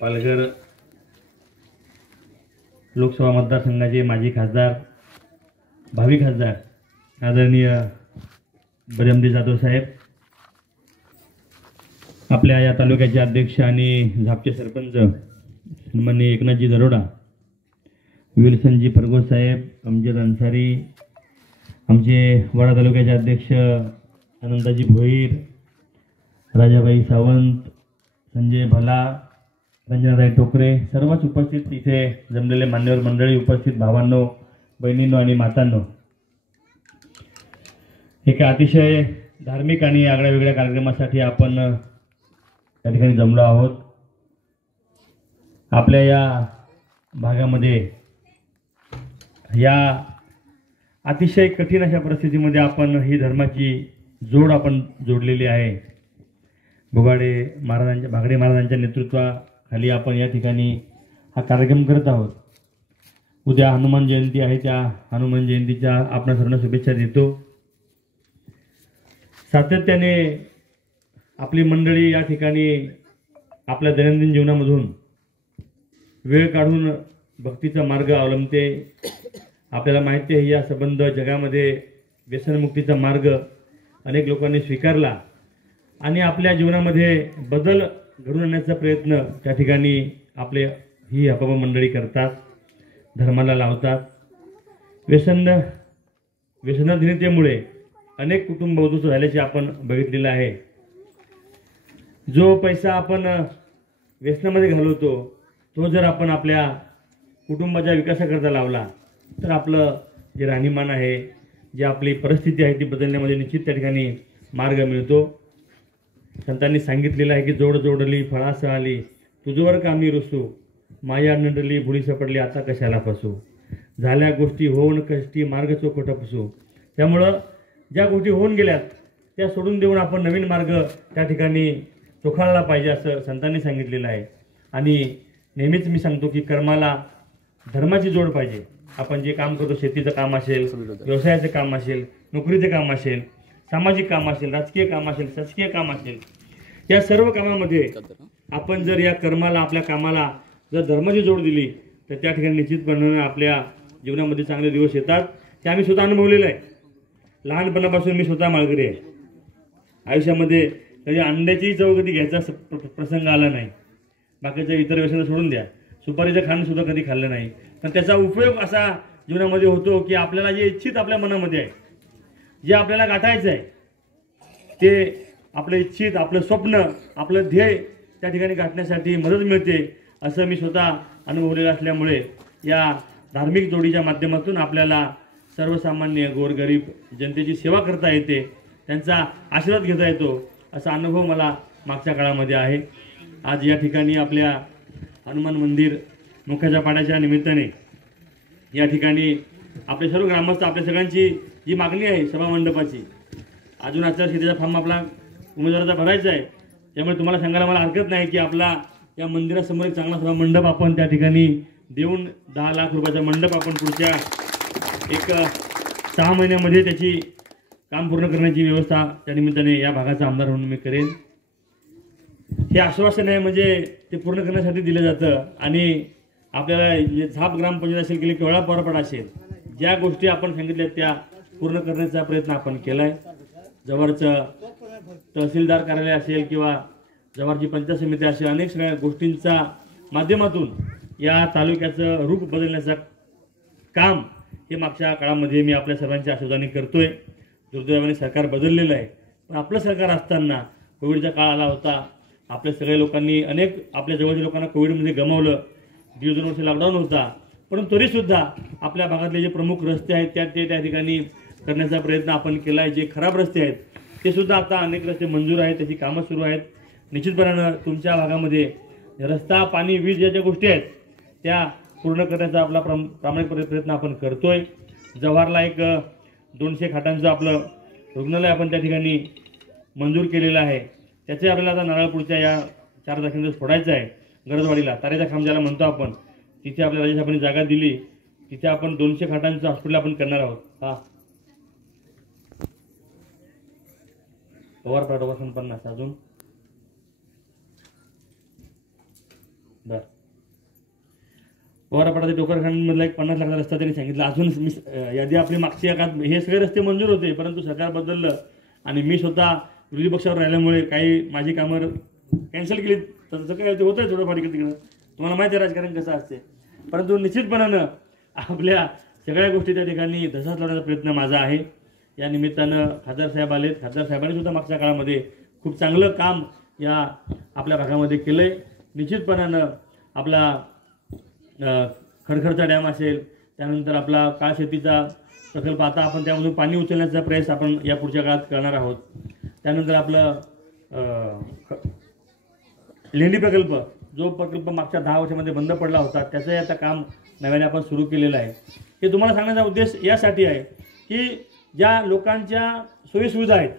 पालघर लोकसभा मतदारसंघाचे माजी खासदार, भावी खासदार आदरणीय बजरंगी जाधव साहेब, आपल्या या तालुक्याचे अध्यक्ष आणि झापचे सरपंच सन्माननीय एकनाथजी दरोडा, विल्सनजी फरगोस साहेब, अमजद अन्सारी, आमचे वाडा तालुक्याचे अध्यक्ष आनंदाजी भोईर, राजाबाई सावंत, संजय भला, रंजनाताई टोकरे, सर्वच उपस्थित इथे जमलेले मान्यवर मंडळी, उपस्थित भावांनो, बहिणींनो आणि मातांनो, एका अतिशय धार्मिक आणि आगळ्या वेगळ्या कार्यक्रमासाठी आपण त्या ठिकाणी जमलो आहोत. आपल्या या भागामध्ये या अतिशय कठीण अशा परिस्थितीमध्ये आपण ही धर्माची जोड आपण जोडलेली आहे. भागडे महाराजांच्या नेतृत्वाखाली आपण या ठिकाणी हा कार्यक्रम करत आहोत. उद्या हनुमान जयंती आहे, त्या हनुमान जयंतीच्या आपण सर्वांना शुभेच्छा देतो. सातत्याने आपली मंडळी या ठिकाणी आपल्या दैनंदिन जीवनामधून वेळ काढून भक्तीचा मार्ग अवलंबते. आपल्याला माहिती आहे या संबंध जगामध्ये व्यसनमुक्तीचा मार्ग अनेक लोकांनी स्वीकारला आणि आपल्या जीवनामध्ये बदल घडवून आणण्याचा प्रयत्न त्या ठिकाणी आपले ही आपाप मंडळी करतात, धर्माला लावतात. व्यसनाधीनतेमुळे अनेक कुटुंब उद्ध्वस्त झाल्याचे आपण बघितलेलं आहे. जो पैसा आपण व्यसनामध्ये घालवतो तो जर आपण आपल्या कुटुंबाच्या विकासाकरता लावला तर आपलं जे राहणीमान आहे, जी आपली परिस्थिती आहे ती बदलण्यामध्ये निश्चित त्या ठिकाणी मार्ग मिळतो. संतांनी सांगितलेलं आहे की जोड जोडली फळास आली, तुझवर कामी रुसू, माया नंडली भुली सापडली, आता कशाला फसू, झाल्या गोष्टी होऊन कष्टी मार्ग चोखोटा फसू. त्यामुळं ज्या गोष्टी होऊन गेल्यात त्या सोडून देऊन आपण नवीन मार्ग त्या ठिकाणी चोखाळला पाहिजे असं संतांनी सांगितलेलं आहे. आणि नेहमीच मी सांगतो की कर्माला धर्माची जोड पाहिजे. आपण जे काम करतो, शेतीचं काम असेल, व्यवसायाचं काम असेल, नोकरीचं काम असेल, सामाजिक काम असेल, राजकीय काम असेल, शासकीय काम असेल, या सर्व कामामध्ये आपण जर या कर्माला, आपल्या कामाला जर धर्माची जोड दिली तर त्या ठिकाणी निश्चितपणे आपल्या जीवनामध्ये चांगले दिवस येतात. ते आम्ही स्वतः अनुभवलेलं आहे. लहानपणापासून मी स्वतः माळकरी आहे. आयुष्यामध्ये कधी अंड्याची चव कधी घ्यायचा प्रसंग आला नाही. बाकीचं इतर व्यसन सोडून द्या, सुपारीचं खाणं सुद्धा कधी खाल्लं नाही. पण त्याचा उपयोग असा जीवनामध्ये होतो की आपल्याला जे इच्छित आपल्या मनामध्ये आहे, जे आपल्याला गाठायचं आहे, ते आपलं इच्छित, आपलं स्वप्न, आपलं ध्येय त्या ठिकाणी गाठण्यासाठी मदत मिळते असं मी स्वतः अनुभवलेलं असल्यामुळे या धार्मिक जोडीच्या माध्यमातून आपल्याला सर्वसामान्य गोरगरीब जनतेची सेवा करता येते, त्यांचा आशीर्वाद घेता येतो असा अनुभव मला मागच्या काळामध्ये आहे. आज या ठिकाणी आपल्या हनुमान मंदिर मुख्याच्या पाड्याच्या निमित्ताने या ठिकाणी आपले सर्व ग्रामस्थ, आपल्या सगळ्यांची जी मागणी आहे सभा मंडपाची, अजून आचारसंहितेचा फॉर्म आपला उमेदवाराचा भरायचा आहे. त्यामुळे तुम्हाला सांगायला मला हरकत नाही की आपला या मंदिरासमोर एक चांगला सभा मंडप आपण त्या ठिकाणी देऊन 10 लाख रुपयाचा मंडप आपण पुढच्या एक 6 महिन्यामध्ये त्याची काम पूर्ण करण्याची व्यवस्था त्या निमित्ताने या भागाचा आमदार म्हणून मी करेन. हे आश्वासन आहे म्हणजे ते पूर्ण करण्यासाठी दिलं जातं. आणि आपल्याला झाप ग्रामपंचायत असेल किंवा केवळा पोरापाडा असेल, ज्या गोष्टी आपण सांगितल्या त्या पूर्ण करण्याचा प्रयत्न आपण केला आहे. जवळचं तहसीलदार कार्यालय असेल किंवा जवळची पंचायत समिती असेल, अनेक सगळ्या गोष्टींचा माध्यमातून या तालुक्याचं रूप बदलण्याचं काम हे मागच्या काळामध्ये मी आपल्या सर्वांच्या आशीर्वादाने करतोय. दुर्दैवाने सरकार बदललेलं आहे, पण आपलं सरकार असताना कोविडचा काळ आला होता. आपल्या सगळ्या लोकांनी, अनेक आपल्या जवळच्या लोकांना कोविडमध्ये गमावलं. 1.5-2 वर्ष लॉकडाऊन होता, परंतु तरीसुद्धा आपल्या भागातले जे प्रमुख रस्ते आहेत त्या ठिकाणी करण्याचा प्रयत्न आपण केला आहे. जे खराब रस्ते आहेत ते सुद्धा आता अनेक रस्ते मंजूर आहेत, त्याची कामं सुरू आहेत. निश्चितपणानं तुमच्या भागामध्ये रस्ता, पाणी, वीज या ज्या गोष्टी आहेत त्या पूर्ण करण्याचा आपला प्रामाणिक प्रयत्न आपण करतोय. जव्हारला एक 200 खाटांचं आपलं रुग्णालय आपण त्या ठिकाणी मंजूर केलेलं आहे. त्याचे आपल्याला आता नारळपूरच्या या 4 तारखेला फोडायचं आहे. गरजवाडीला तारेचा खांब ज्याला म्हणतो आपण, तिथे आपल्या राज्यसभेने जागा दिली, तिथे आपण 200 खाटांचं हॉस्पिटल आपण करणार आहोत. हा पवार पाठोपासून 50 अजून बरं. पवारपाडा ते टोकरखान्यामधला एक 50 लाखाचा रस्ता त्यांनी सांगितला. अजून यादी आपली मागची काळात हे सगळे रस्ते मंजूर होते, परंतु सरकार बदललं आणि मी स्वतः विरोधी पक्षावर राहिल्यामुळे काही माझी कामं कॅन्सल केली. तसं काय ते होतं थोडंफार इकडे तिकडं, तुम्हाला माहिती आहे राजकारण कसं असते. परंतु निश्चितपणानं आपल्या सगळ्या गोष्टी त्या ठिकाणी धसास लावण्याचा प्रयत्न माझा आहे. या निमित्तानं खासदार साहेब आलेत. खासदार साहेबांनी सुद्धा मागच्या काळामध्ये खूप चांगलं काम या आपल्या भागामध्ये केलं आहे. निश्चितपणानं आपला खडखडचा डॅम असेल, त्यानंतर आपला काळ शेतीचा प्रकल्प, आता आपण त्यामधून पाणी उचलण्याचा प्रयास आपण या पुढच्या काळात करणार आहोत. त्यानंतर आपलं लेंडी प्रकल्प, जो प्रकल्प मागच्या 10 वर्षामध्ये बंद पडला होता, त्याचंही आता काम नव्याने आपण सुरू केलेलं आहे. हे तुम्हाला सांगण्याचा उद्देश यासाठी आहे की ज्या लोकांच्या सोयीसुविधा आहेत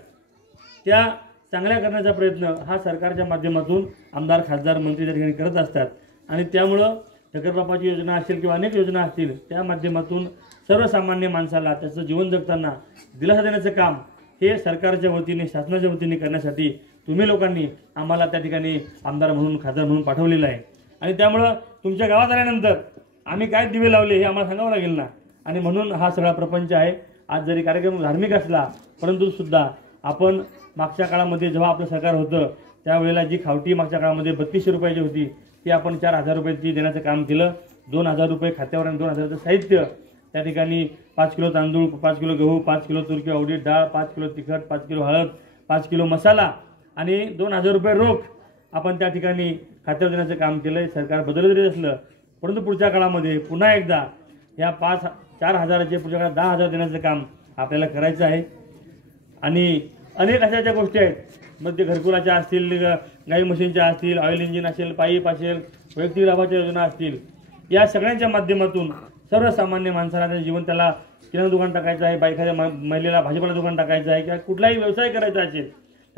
त्या चांगल्या करण्याचा प्रयत्न हा सरकारच्या माध्यमातून आमदार, खासदार, मंत्री त्या ठिकाणी करत असतात. आणि त्यामुळं ठक्करबापाची योजना असेल किंवा अनेक योजना असतील, त्या माध्यमातून सर्वसामान्य माणसाला त्याचं जीवन जगताना दिलासा देण्याचं काम हे सरकारच्या वतीने, शासनाच्या वतीने करण्यासाठी तुम्ही लोकांनी आम्हाला त्या ठिकाणी आमदार म्हणून, खासदार म्हणून पाठवलेलं आहे. आणि त्यामुळं तुमच्या गावात आल्यानंतर आम्ही काय दिवे लावले हे आम्हाला सांगावं लागेल ना. आणि म्हणून हा सगळा प्रपंच आहे. आज जरी कार्यक्रम धार्मिक असला, परंतु सुद्धा आपण मागच्या काळामध्ये जेव्हा आपलं सरकार होतं त्यावेळेला जी खावटी मागच्या काळामध्ये 3200 रुपयाची होती, ती आपण 4000 रुपयाची देण्याचं काम केलं. 2000 रुपये खात्यावर आणि 2000चं साहित्य, त्या ठिकाणी 5 किलो तांदूळ, 5 किलो गहू, 5 किलो तूर किंवा उडीद डाळ, 5 किलो तिखट, 5 किलो हळद, 5 किलो मसाला आणि 2000 रुपये रोख आपण त्या ठिकाणी खात्यावर देण्याचं काम केलं. सरकार बदललं जरी असलं, परंतु पुढच्या काळामध्ये पुन्हा एकदा ह्या 4,000चे पुढच्या काळात 10,000 देण्याचं काम आपल्याला करायचं आहे. आणि अनेक अशा ज्या गोष्टी आहेत, मग ते घरकुलाच्या असतील, गाई म्हशींच्या असतील, ऑइल इंजिन असेल, पाईप असेल, वैयक्तिक लाभाच्या योजना असतील, या सगळ्यांच्या माध्यमातून सर्वसामान्य माणसाला त्याचं जीवन, त्याला किराणा दुकान टाकायचं आहे, एखाद्या महिलेला भाजीपाला दुकान टाकायचं आहे किंवा कुठलाही व्यवसाय करायचा असेल,